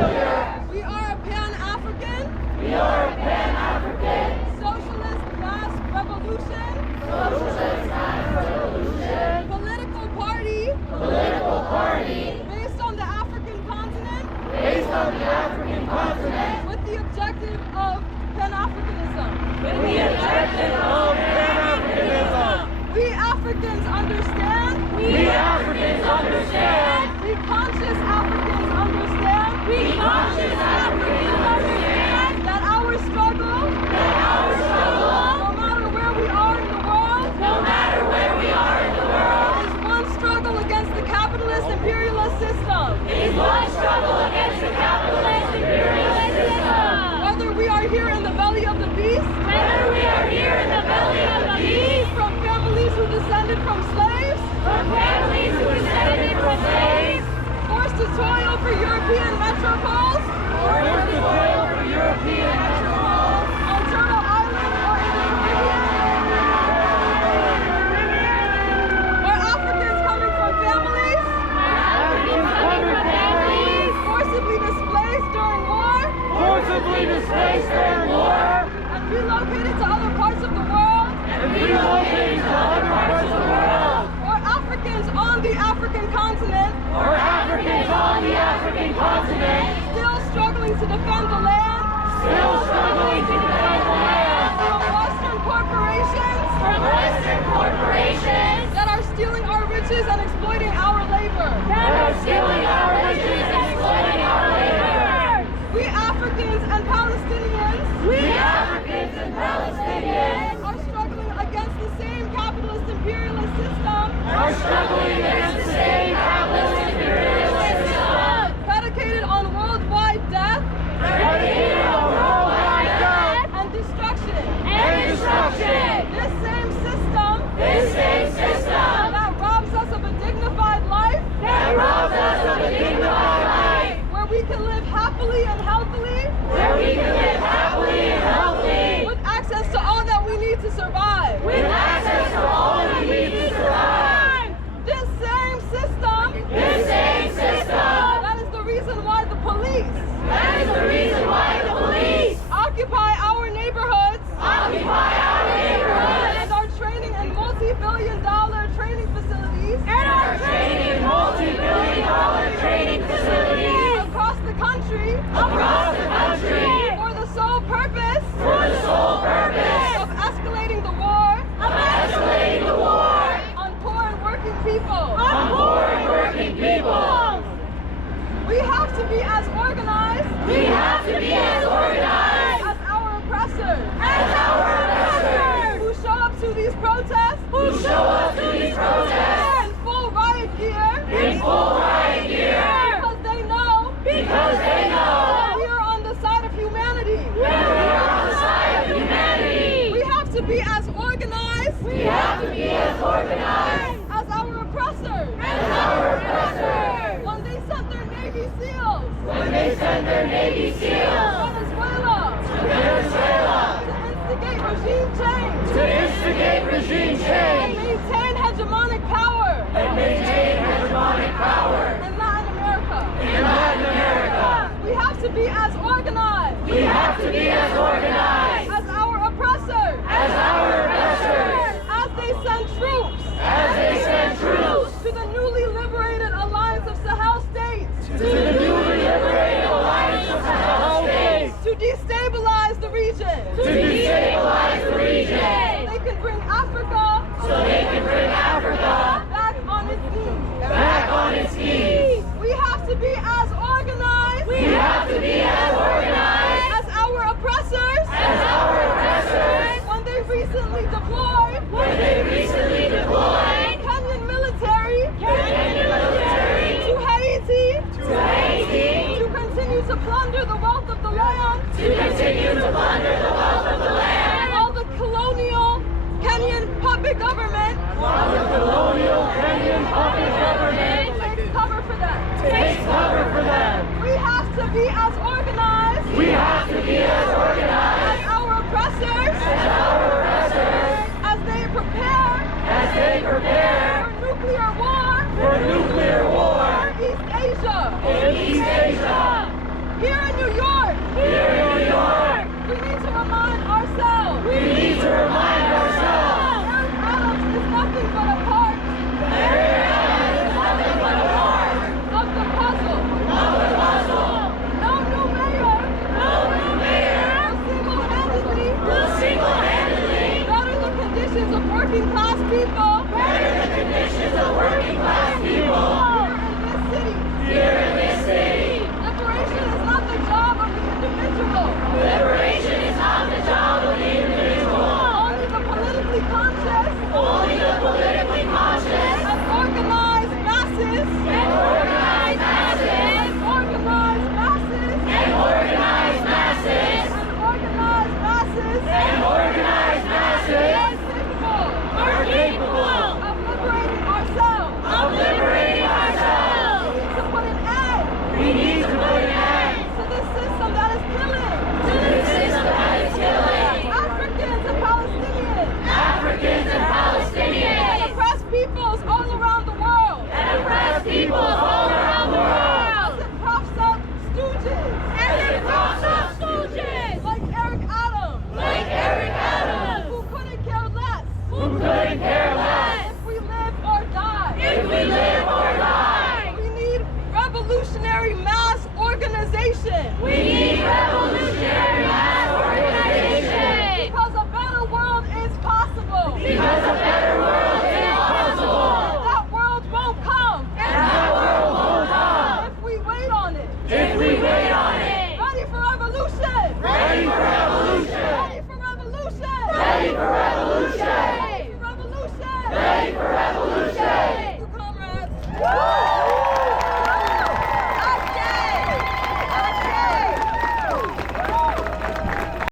We are a Pan-African. We are a Pan-African. Socialist mass revolution. Socialist mass revolution. Political party. Political party. Based on the African continent. Based on the African continent. With the objective of Pan-Africanism. With the objective of Pan-Africanism. We Africans understand. We Africans understand. We conscious Africans understand. We conscious Africans understand. That our struggle. That our struggle. No matter where we are in the world. No matter where we are in the world. Is one struggle against the capitalist imperialist system. Is one struggle against the capitalist imperialist system. Whether we are here in the belly of the beast. Whether we are here in the belly of the beast. From families who descended from slaves. From families who descended from slaves. Forced to toil for European metropoles. Forced to toil for European metropoles. On Turtle Island or in the Caribbean. Where Africans coming from families. Africans coming from families. Forcibly displaced during war. Forcibly displaced during war. And relocated to other parts of the world. And relocated to other parts of the world. Or Africans on the African continent. Or Africans on the African continent. Still struggling to defend the land. Still struggling to defend the land. From Western corporations. From Western corporations. That are stealing our riches and exploiting our labor. That are stealing our riches and exploiting our labor. We Africans and Palestinians. We Africans and Palestinians. Are struggling against the same capitalist imperialist system. Are struggling against the same capitalist imperialist system. Predicated on worldwide death. Predicated on worldwide death. And destruction. And destruction. This same system. This same system. That robs us of a dignified life. That robs us of a dignified life. Where we can live happily and healthily. Where we can live happily and healthy. With access to all that we need to survive. With access to all we need to survive. This same system. This same system. That is the reason why the police. That is the reason why the police occupy our neighborhoods. Occupy our neighborhoods. And are training in multi-billion-dollar training facilities. And are training in multi-billion-dollar training facilities. Across the country. Across the country. For the sole purpose. For the sole purpose. Of escalating the war. Of escalating the war. On poor and working people. On poor and working people. We have to be as organized. We have to be as organized. As our oppressors. As our oppressors. Who show up to these protests. Who show up to these protests. In full riot gear. In full riot gear. Because they know. Because they know. That we are on the side of humanity. That we are on the side of humanity. We have to be as organized. We have to be as organized. As our oppressors. As our oppressors. When they sent their Navy SEALs. When they sent their Navy SEALs. To Venezuela. To instigate regime change. To instigate regime change. And maintain hegemonic power. And maintain hegemonic power. In Latin America. In Latin America. We have to be as organized. We have to be as organized. As our oppressors. As our oppressors. As they send troops. As they send troops. To the newly liberated Alliance of Sahel States. To the newly liberated Alliance of Sahel States. To destabilize the region. To destabilize the region. So they can bring Africa. So they can bring Africa. Back on its knees. Back on its knees. We have to be as organized. We have to be as organized. As our oppressors. As our oppressors. When they recently deployed. When they recently deployed. Kenyan military. Kenyan military. To Haiti. To Haiti. To continue to plunder the wealth of the land. To continue to plunder the wealth of the land. While the colonial Kenyan puppet government. While the colonial Kenyan puppet government. Takes cover for them. Takes cover for them. We have to be as organized. We have to be as organized. As our oppressors. As our oppressors. As they prepare. As they prepare. For nuclear war. For nuclear war. In East Asia. In East Asia. people. Better the conditions of working class people. Here in this city. Liberation is not the job of the individual. Liberation is not the job of the individual. Only the politically conscious. Only the politically conscious. And organized masses. And organized masses. And organized masses. And organized masses. And organized masses. And organized masses. Are capable of liberating ourselves. Of liberating ourselves. We need to put an end. We need to put an end To this system that is killing. to this system that is killing Africans and Palestinians. Africans and And Palestinians oppressed peoples all around the world. and oppressed peoples all around the world. As it props up stooges. As it props up stooges Like Eric Adams. like Eric Adams, Who couldn't care less. who couldn't care less If we live or die. if we live or die. We need revolutionary mass organization. We need revolutionary mass organization Because a better world is possible. because a better world is possible. That world won't come And that world won't come if we wait on it. if we